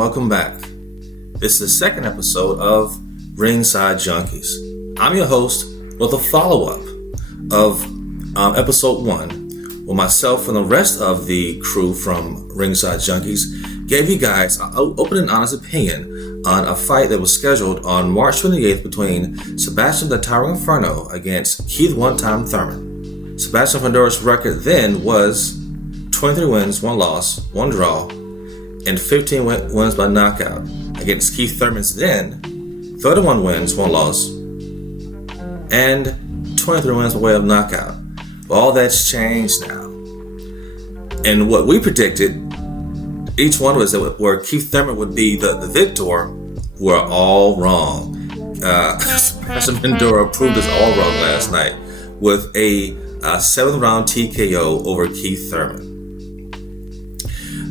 welcome back. This is the second episode of Ringside Junkies. I'm your host with a follow-up of episode 1, where myself and the rest of the crew from Ringside Junkies gave you guys an open and honest opinion on a fight that was scheduled on March 28th between Sebastian the Towering Inferno against Keith One-Time Thurman. Sebastian Fundora's record then was 23 wins, 1 loss, 1 draw, and 15 wins by knockout against Keith Thurman's then 31 wins, 1 loss, and 23 wins by way of knockout. But all that's changed now. And what we predicted, each one was that where Keith Thurman would be the victor, were all wrong. Sebastian Fundora proved us all wrong last night with a 7th round TKO over Keith Thurman.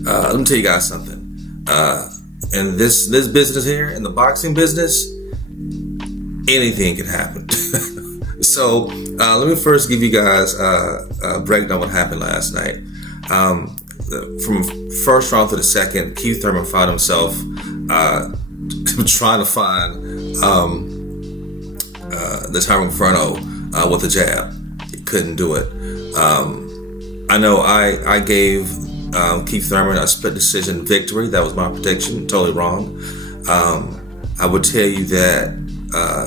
Let me tell you guys something. In this business here, in the boxing business, anything can happen. So let me first give you guys a breakdown of what happened last night. From first round to the second, Keith Thurman found himself trying to find the Towering Inferno with a jab. He couldn't do it. I know I gave Keith Thurman a split decision victory. That was my prediction. Totally wrong. I would tell you that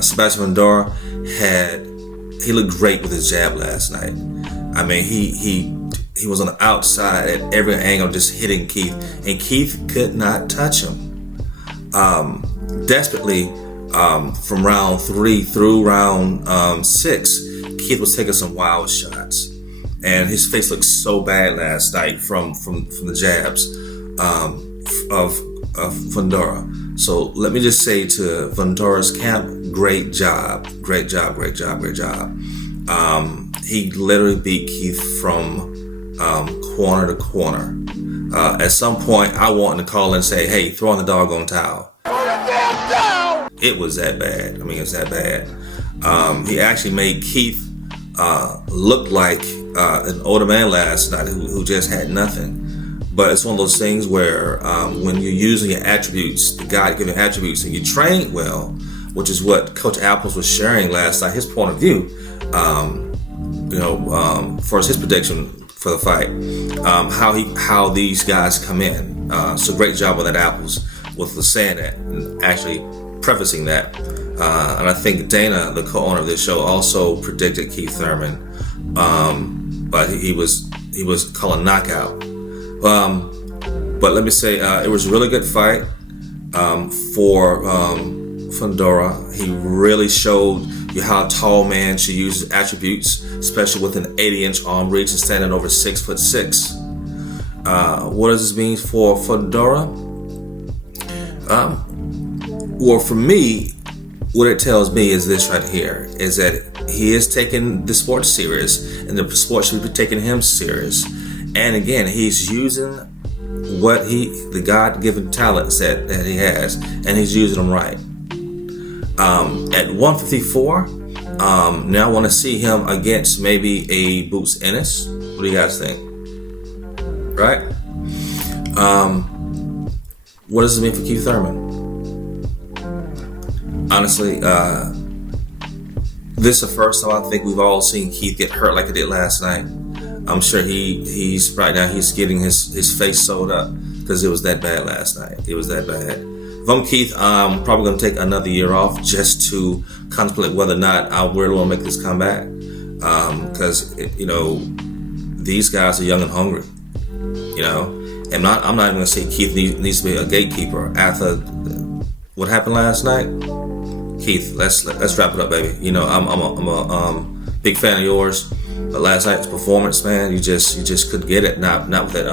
Sebastian Fundora he looked great with his jab last night. I mean, he was on the outside at every angle, just hitting Keith, and Keith could not touch him. Desperately, from round 3 through round 6, Keith was taking some wild shots. And his face looked so bad last night from the jabs of Fundora. So let me just say to Fundora's camp, great job. He literally beat Keith from corner to corner. At some point, I wanted to call and say, hey, throw in the doggone towel. It was that bad. I mean, it's that bad. He actually made Keith look like an older man last night who just had nothing. But it's one of those things where when you're using your attributes, the God-given attributes, and you train well, which is what Coach Apples was sharing last night, his point of view, for his prediction for the fight, how these guys come in. So great job on that, Apples, with saying that and actually prefacing that. And I think Dana, the co-owner of this show, also predicted Keith Thurman, but he was calling knockout. But let me say, it was a really good fight for Fundora. He really showed you how a tall man should use his attributes, especially with an 80-inch arm reach and standing over 6'6". What does this mean for Fundora? Well, for me, what it tells me is this right here, is that he is taking the sport serious, and the sport should be taking him serious. And again, he's using the God-given talents that he has, and he's using them right. At 154, now I want to see him against maybe a Boots Ennis. What do you guys think? Right? What does this mean for Keith Thurman? Honestly, this is the first time I think we've all seen Keith get hurt like he did last night. I'm sure he's right now getting his face sewed up because it was that bad last night. It was that bad. If I'm Keith, I'm probably going to take another year off just to contemplate whether or not I really want to make this comeback. Because these guys are young and hungry. And I'm not even going to say Keith needs to be a gatekeeper after what happened last night. Keith, let's wrap it up, baby. I'm a big fan of yours, but last night's performance, man, you just couldn't get it. Not with that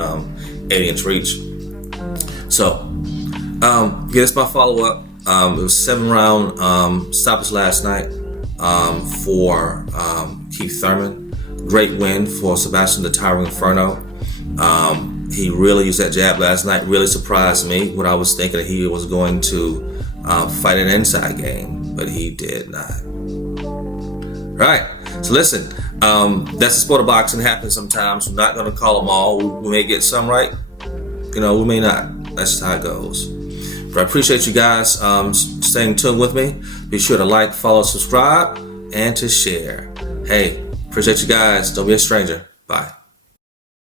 80-inch reach. So, that's my follow up. It was 7-round stoppage last night for Keith Thurman. Great win for Sebastian the Towering Inferno. He really used that jab last night. Really surprised me. What I was thinking he was going to fight an inside game, but he did not. Right. So listen, that's the sport of boxing. It happens sometimes. We're not going to call them all. We may get some right. We may not. That's just how it goes. But I appreciate you guys staying tuned with me. Be sure to like, follow, subscribe, and to share. Hey, appreciate you guys. Don't be a stranger. Bye.